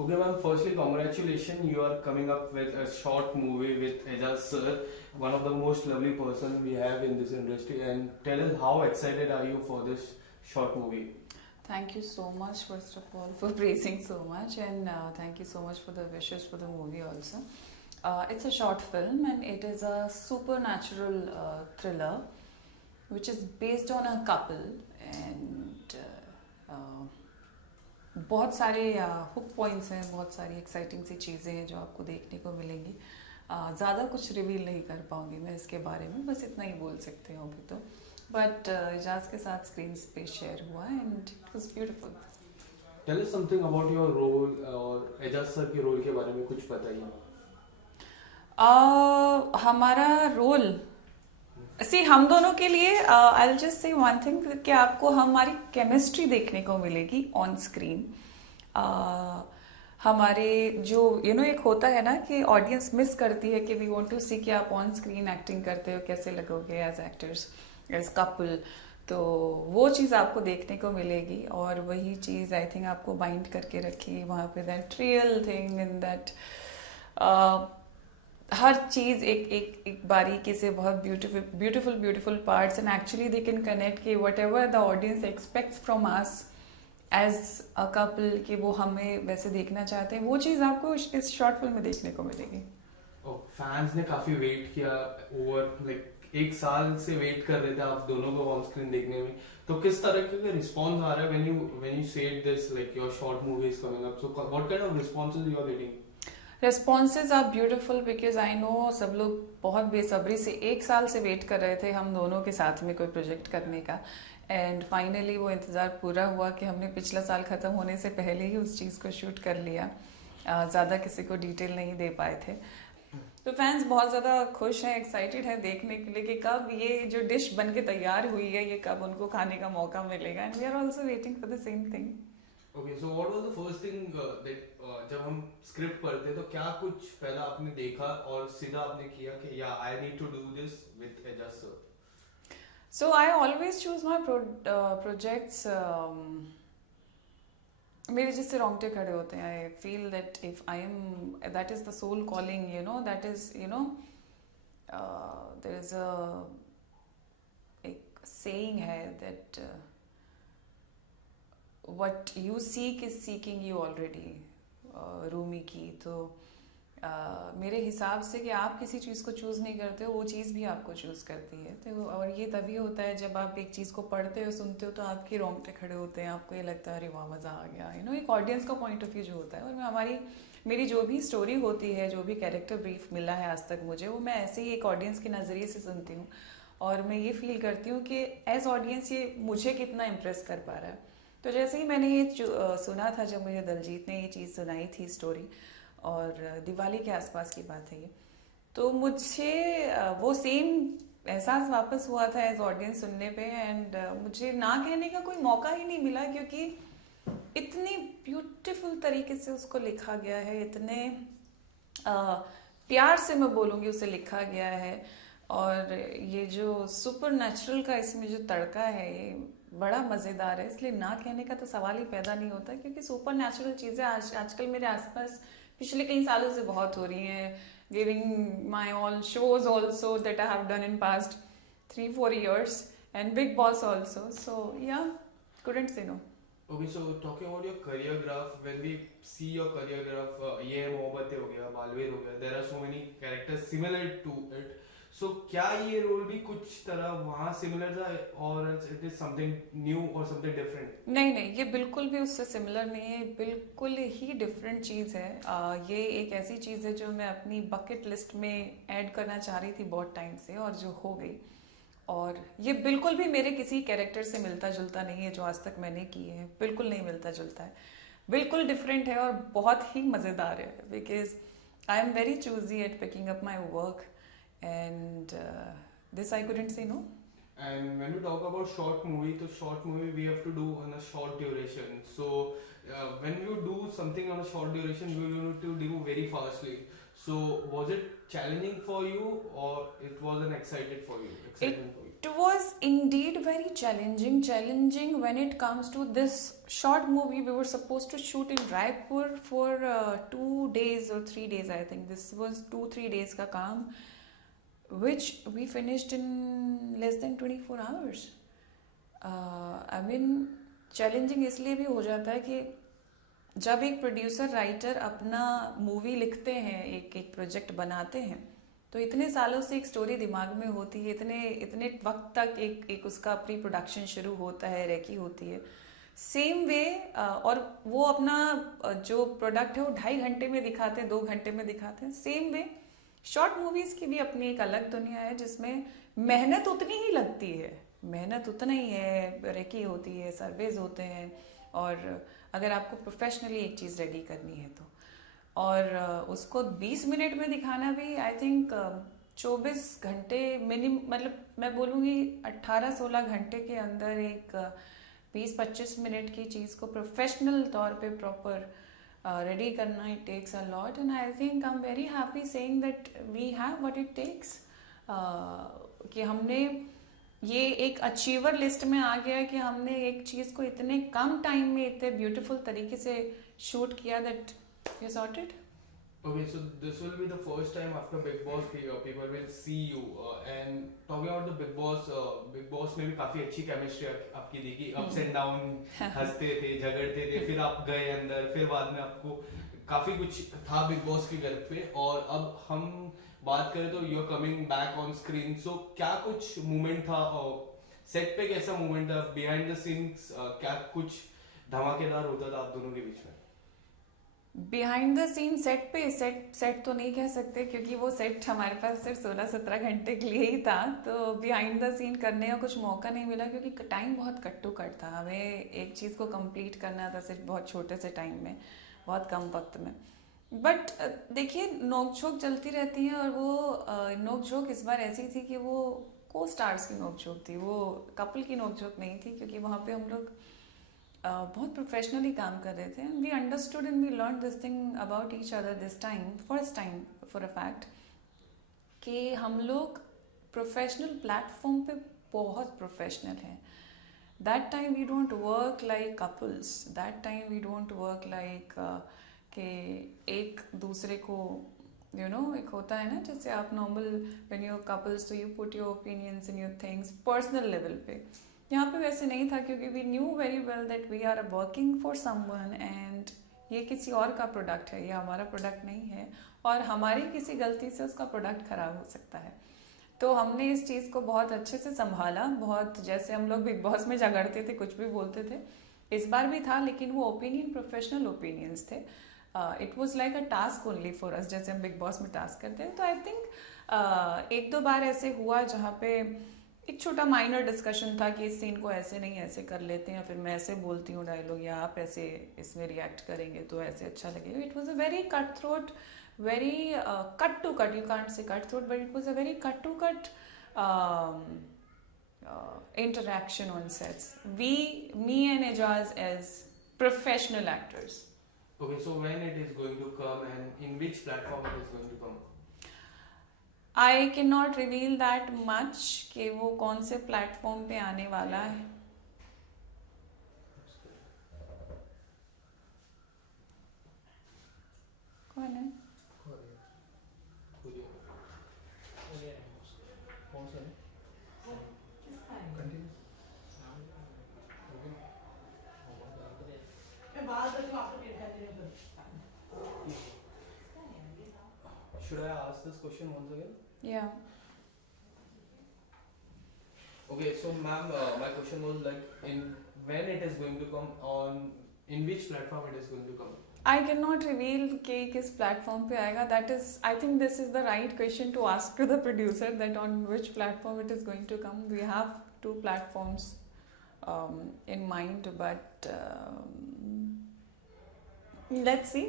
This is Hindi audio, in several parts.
Okay, ma'am. Firstly, congratulations. You are coming up with a short movie with Ejaz sir, one of the most lovely person we have in this industry. And tell us how excited are you for this short movie? Thank you so much, first of all, for praising so much, and thank you so much for the wishes for the movie also. It's a short film, and it is a supernatural thriller, which is based on a couple, and बहुत सारे हुक पॉइंट्स हैं, बहुत सारी एक्साइटिंग सी चीज़ें हैं जो आपको देखने को मिलेंगी. ज़्यादा कुछ रिवील नहीं कर पाऊंगी मैं इसके बारे में, बस इतना ही बोल सकती हूँ अभी तो. बट एजाज के साथ स्क्रीन पे शेयर हुआ and it was beautiful. Tell us something about your role और एजाज सर के रोल के बारे में कुछ बताइए. हमारा रोल हम दोनों के लिए I will just say one thing कि आपको हमारी केमिस्ट्री देखने को मिलेगी ऑन स्क्रीन. हमारे जो एक होता है ना कि ऑडियंस मिस करती है कि वी वांट टू सी कि आप ऑन स्क्रीन एक्टिंग करते हो, कैसे लगोगे एज एक्टर्स, एज कपल. तो वो चीज़ आपको देखने को मिलेगी और वही चीज़ आई थिंक आपको बाइंड करके रखी वहाँ पे, that real thing in that हर चीज़ एक बारीकी से बहुत beautiful parts, and actually they can connect कि whatever the audience expects from us as a couple कि वो हमें वैसे देखना चाहते हैं, वो चीज़ आपको इस शॉर्ट फिल्म में देखने को मिलेगी. फैंस ने काफी वेट किया, ओवर लाइक 1 साल से वेट कर रहे थे आप दोनों को ऑन स्क्रीन देखने में. तो किस तरह का रिस्पॉन्स आ रहा है when you said this like your short movie is coming up, so what kind of responses you are getting? Responses are beautiful because I know सब लोग बहुत बेसब्री से 1 साल से वेट कर रहे थे हम दोनों के साथ में कोई प्रोजेक्ट करने का, एंड फाइनली वो इंतज़ार पूरा हुआ कि हमने पिछला साल ख़त्म होने से पहले ही उस चीज़ को शूट कर लिया. ज़्यादा किसी को डिटेल नहीं दे पाए थे. तो फैंस बहुत ज़्यादा खुश हैं, एक्साइटेड हैं देखने के लिए कि कब ये जो डिश बन के तैयार हुई है ये कब उनको खाने का मौका मिलेगा, and we are also waiting for the same thing. Okay, so what was the first thing that जब हम स्क्रिप्ट पढ़ते तो क्या कुछ पहला आपने देखा और सीधा आपने किया कि या I need to do this with Ejaz sir? So I always choose my projects. मेरे जिससे रोंगटे खड़े होते हैं. I feel that if I am, that is the soul calling, that is, there is एक saying है that what you seek is seeking you already, Rumi की. तो मेरे हिसाब से कि आप किसी चीज़ को चूज़ नहीं करते हो, वो चीज़ भी आपको चूज़ करती है. तो और ये तभी होता है जब आप एक चीज़ को पढ़ते हो, सुनते हो, तो आपके रोंगटे खड़े होते हैं, आपको ये लगता है अरे वाह मज़ा आ गया. एक ऑडियंस का पॉइंट ऑफ व्यू जो होता है, और मेरी जो भी स्टोरी होती है, जो भी कैरेक्टर ब्रीफ मिला है आज तक मुझे, वो मैं ऐसे ही एक ऑडियंस के नज़रिए से सुनती हूँ और मैं ये फील करती हूँ कि एज ऑडियंस ये मुझे कितना इम्प्रेस कर पा रहा है. तो जैसे ही मैंने ये सुना था, जब मुझे दलजीत ने ये चीज़ सुनाई थी स्टोरी, और दिवाली के आसपास की बात है ये, तो मुझे वो सेम एहसास वापस हुआ था एज ऑडियंस सुनने पे, एंड मुझे ना कहने का कोई मौका ही नहीं मिला क्योंकि इतनी ब्यूटीफुल तरीके से उसको लिखा गया है, इतने प्यार से मैं बोलूँगी उसे लिखा गया है. और ये जो सुपर नेचुरल का इसमें जो तड़का है ये बड़ा मज़ेदार है, इसलिए ना कहने का तो सवाल ही पैदा नहीं होता, क्योंकि सुपर नेचुरल चीज़ें आजकल मेरे आसपास पिछले कई सालों से बहुत हो रही हैं. Giving my all shows also that I have done in past 3-4 years, and Big Boss also. So yeah, couldn't say no. Okay, so talking about your career graph, when we see your career graph, ये मोहब्बतें हो गया, बालवीर हो गया, there are so many characters similar to it. So क्या ये रोल भी कुछ तरह वहाँ सिमिलर था, और इट इज समथिंग न्यू और समथिंग डिफरेंट? नहीं, ये बिल्कुल भी उससे सिमिलर नहीं है, बिल्कुल ही डिफरेंट चीज़ है. ये एक ऐसी चीज़ है जो मैं अपनी बकेट लिस्ट में ऐड करना चाह रही थी बहुत टाइम से, और जो हो गई. और ये बिल्कुल भी मेरे किसी कैरेक्टर से मिलता जुलता नहीं है जो आज तक मैंने किए हैं, बिल्कुल नहीं मिलता जुलता है, बिल्कुल डिफरेंट है और बहुत ही मज़ेदार है. Because I am very choosy at picking up my work, and this I couldn't say no. And when we talk about short movie, तो short movie we have to do on a short duration. So when you do something on a short duration, you need to do very fastly. So was it challenging for you, or it was an exciting for you? It was indeed very challenging when it comes to this short movie. We were supposed to shoot in Raipur for 2 days or 3 days. I think this was 2-3 days का काम, which we finished in less than 24 hours. I mean, challenging इसलिए भी हो जाता है कि जब एक प्रोड्यूसर राइटर अपना मूवी लिखते हैं, एक प्रोजेक्ट बनाते हैं, तो इतने सालों से एक स्टोरी दिमाग में होती है, इतने वक्त तक एक उसका प्री प्रोडक्शन शुरू होता है, रेकी होती है. सेम वे और वो अपना जो प्रोडक्ट है वो 2.5 घंटे में दिखाते हैं, 2 घंटे में दिखाते हैं. सेम वे शॉर्ट मूवीज की भी अपनी एक अलग दुनिया है जिसमें मेहनत उतनी ही लगती है, मेहनत उतना ही है, रेकी होती है, सर्वेज होते हैं, और अगर आपको प्रोफेशनली एक चीज़ रेडी करनी है तो, और उसको 20 मिनट में दिखाना भी आई थिंक 24 घंटे मिनिमम, मतलब मैं बोलूँगी 18-16 घंटे के अंदर एक 20-25 मिनट की चीज़ को प्रोफेशनल तौर पे प्रॉपर रेडी करना, it takes a lot. And I think I am very happy saying that we have what it takes, कि हमने ये एक अचीवर लिस्ट में आ गया कि हमने एक चीज़ को इतने कम टाइम में इतने ब्यूटीफुल तरीके से शूट किया that you sorted. Okay, so this will be the first time after Big Boss people will see you, and talking about the Big Boss में भी काफी अच्छी केमिस्ट्री आपकी दिखी, अप्स एंड डाउन, हंसते थे, झगड़ते थे, फिर आप गए अंदर, फिर बाद में आपको काफी कुछ था बिग बॉस के घर पे, और अब हम बात करें तो you are coming back on screen. So क्या कुछ मोमेंट था सेट पे, कैसा मोमेंट था बिहाइंड द सीन्स, क्या कुछ धमाकेदार होता था आप दोनों के बीच में? बिहाइंड द सीन सेट पे, सेट तो नहीं कह सकते क्योंकि वो सेट हमारे पास सिर्फ 16-17 घंटे के लिए ही था, तो बिहाइंड द सीन करने का कुछ मौका नहीं मिला क्योंकि टाइम बहुत कट टू कट था. हमें एक चीज़ को कंप्लीट करना था सिर्फ बहुत छोटे से टाइम में, बहुत कम वक्त में. बट देखिए, नोक झोंक चलती रहती है, और वो नोक झोंक इस बार ऐसी थी कि वो को स्टार्स की नोक झोंक थी, वो कपल की नोक झोंक नहीं थी, क्योंकि वहाँ पे हम लोग बहुत प्रोफेशनली काम कर रहे थे. We understood and we learn this thing about each other this time, first time for a fact, कि हम लोग प्रोफेशनल प्लेटफॉर्म पे बहुत प्रोफेशनल हैं. That time we don't work like couples, that time we don't work like कि एक दूसरे को एक होता है ना, जैसे आप नॉर्मल व्हेन यू कपल्स तो you put your opinions and your things personal level पे. यहाँ पे वैसे नहीं था क्योंकि we knew very well that we are working for someone, and ये किसी और का प्रोडक्ट है, ये हमारा प्रोडक्ट नहीं है, और हमारी किसी गलती से उसका प्रोडक्ट खराब हो सकता है. तो हमने इस चीज़ को बहुत अच्छे से संभाला. बहुत, जैसे हम लोग बिग बॉस में झगड़ते थे, कुछ भी बोलते थे, इस बार भी था, लेकिन वो ओपिनियन प्रोफेशनल ओपिनियंस थे. It was like a task only for us, जैसे हम बिग बॉस में टास्क करते हैं. तो आई थिंक 1-2 बार ऐसे हुआ जहाँ पे एक छोटा माइनर डिस्कशन था कि इस सीन को ऐसे नहीं ऐसे कर लेते हैं, या फिर मैं ऐसे बोलती हूँ डायलॉग, या आप ऐसे इसमें रिएक्ट करेंगे तो ऐसे अच्छा लगेगा. It was a very cut throat, very cut to cut, you can't say cut throat, but it was a very cut to cut interaction on sets. Me and Ejaz as professional actors. Okay, so when it is going to come and in which platform it is going to come? I cannot reveal that much कि वो कौन से प्लेटफॉर्म पे आने वाला है. कौन है? Should I ask this question once again? Yeah. Okay, so ma'am, my question was like, when it is going to come on, in which platform it is going to come? I cannot reveal कि किस platform पे आएगा. That is, I think this is the right question to ask to the producer, that on which platform it is going to come. We have 2 platforms in mind, but let's see.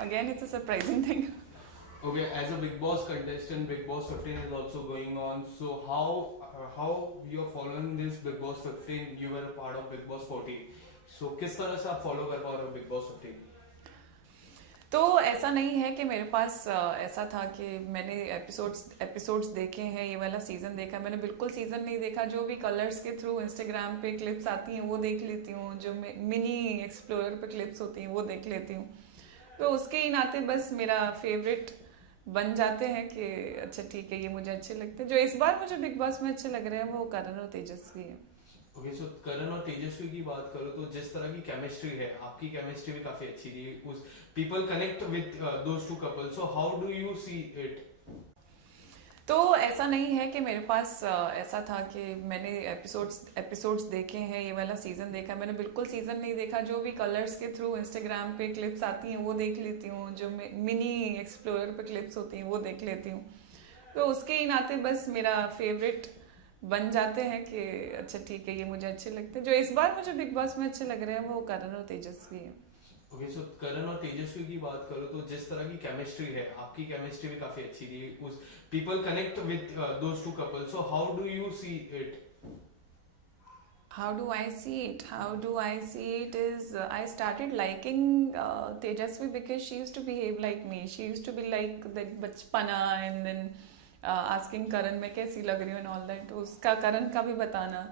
Again, it's a surprising thing. Okay, as a Big Boss contestant, Big Boss 15 is also going on. So how you are following this Big Boss 15? You were a part of Big Boss 14. So किस तरह से आप follow कर पा रहे हो Big Boss 15? तो ऐसा नहीं है कि मेरे पास ऐसा था कि मैंने एपिसोड्स देखे हैं, ये वाला सीजन देखा। मैंने बिल्कुल सीजन नहीं देखा। जो भी कलर्स के थ्रू इंस्टाग्राम पे क्लिप्स आती हैं वो देख लेती हूँ, जो मिनी एक्सप्लोरर पे क्लिप्स होती हैं वो देख लेती हूँ। तो उसके ही नाते बस मेरा फेवरेट बन जाते हैं कि अच्छा ठीक है ये मुझे अच्छे लगते हैं। जो इस बार मुझे बिग बॉस में अच्छे लग रहे हैं वो करण और तेजस्वी है। ओके, सो करण और तेजस्वी की बात करो तो जिस तरह की केमिस्ट्री है, आपकी केमिस्ट्री भी काफी अच्छी थी। उस people connect with those two couple, so how do you see it? तो ऐसा नहीं है कि मेरे पास ऐसा था कि मैंने एपिसोड्स देखे हैं, ये वाला सीजन देखा। मैंने बिल्कुल सीजन नहीं देखा। जो भी कलर्स के थ्रू इंस्टाग्राम पे क्लिप्स आती हैं वो देख लेती हूँ, जो मिनी एक्सप्लोरर पे क्लिप्स होती हैं वो देख लेती हूँ। तो उसके ही नाते बस मेरा फेवरेट बन जाते हैं कि अच्छा ठीक है ये मुझे अच्छे लगते हैं। जो इस बार मुझे बिग बॉस में अच्छे लग रहे हैं वो करण और तेजस्वी है। ओके, सो करण और तेजस्वी की बात करो तो जिस तरह की केमिस्ट्री है, आपकी केमिस्ट्री भी काफी अच्छी थी। उस people connect with those two couple, so how do you see it? How do I see it? How do I see it is I started liking Tejasvi because she used to behave like me. She used to be like that बचपना and then asking Karan मैं कैसी लग रही हूँ and all that. तो उसका Karan का भी बताना।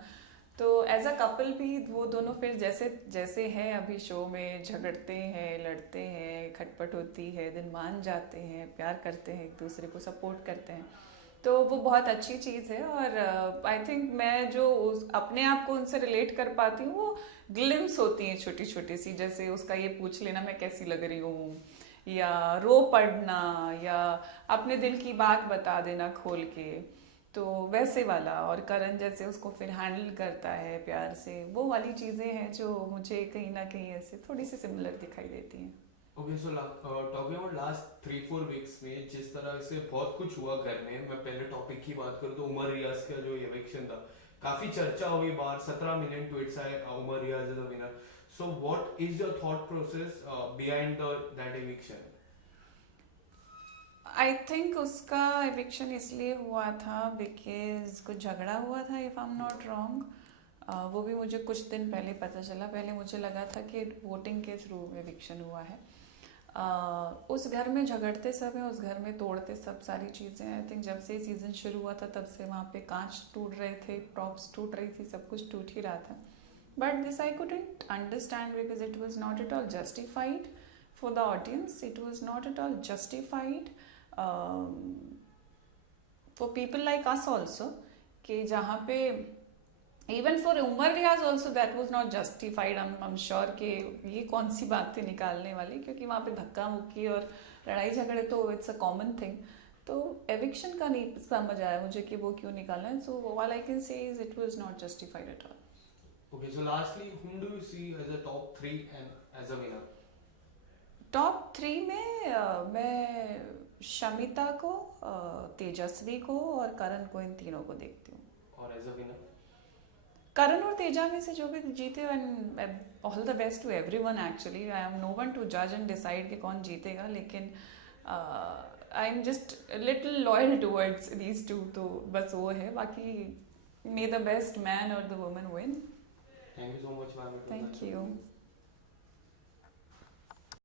तो एज अ कपल भी वो दोनों फिर जैसे जैसे हैं अभी शो में, झगड़ते हैं, लड़ते हैं, खटपट होती है, दिन मान जाते हैं, प्यार करते हैं, एक दूसरे को सपोर्ट करते हैं। तो वो बहुत अच्छी चीज़ है। और आई थिंक मैं जो अपने आप को उनसे रिलेट कर पाती हूँ वो ग्लिम्स होती हैं छोटी छोटी सी, जैसे उसका ये पूछ लेना मैं कैसी लग रही हूँ, या रो पड़ना, या अपने दिल की बात बता देना खोल के, तो वैसे वाला। और करण जैसे उसको फिर हैंडल करता है प्यार से, वो वाली चीज़ें हैं जो मुझे कहीं ना कहीं ऐसे थोड़ी सी सिमिलर दिखाई देती हैं। Okay, so talking about last 3-4 weeks में जिस तरह से बहुत कुछ हुआ घर में, मैं पहले टॉपिक की बात करूँ तो उमर रियाज का जो एविक्शन था, काफी चर्चा हुई बाहर, 17 मिलियन ट्वीट्स आए Umar Riyaz as a winner. So what is your thought process behind that eviction? I think उसका एविक्शन इसलिए हुआ था बिकॉज कुछ झगड़ा हुआ था, if I am not wrong. वो भी मुझे कुछ दिन पहले पता चला। पहले मुझे लगा था कि वोटिंग के थ्रू एविक्शन हुआ है। उस घर में झगड़ते सब हैं, उस घर में तोड़ते सब सारी चीज़ें। आई थिंक जब से सीजन शुरू हुआ था तब से वहाँ पे कांच टूट रहे थे, प्रॉप्स टूट रही थी, सब कुछ टूट ही रहा था। But this I couldn't understand because it was not at all justified for the audience. It was not at all justified for people like us also, कि जहाँ पे even for Umar Riaz also that was not justified. I'm sure कि ये कौन सी बात थी निकालने वाली, क्योंकि वहाँ पे धक्का मुक्की और लड़ाई झगड़े तो it's a common thing। तो eviction का नहीं समझ आया मुझे कि वो क्यों निकालना है। So all I can say is it was not justified at all. Okay, so lastly, whom do you see as a top 3 and as a winner? Top 3 में मैं शमिता को, तेजस्वी को और करण को, इन तीनों को देखती हूँ। और एज अ विनर? करण और तेजा में से जो भी जीते, and all the best to everyone. Actually I am no one to जज एंड डिसाइड कि कौन जीतेगा, लेकिन I am just little loyal towards these two. तो बस वो है, बाकी मे द बेस्ट मैन और the woman win. Thank you so much ma'am. Thank you.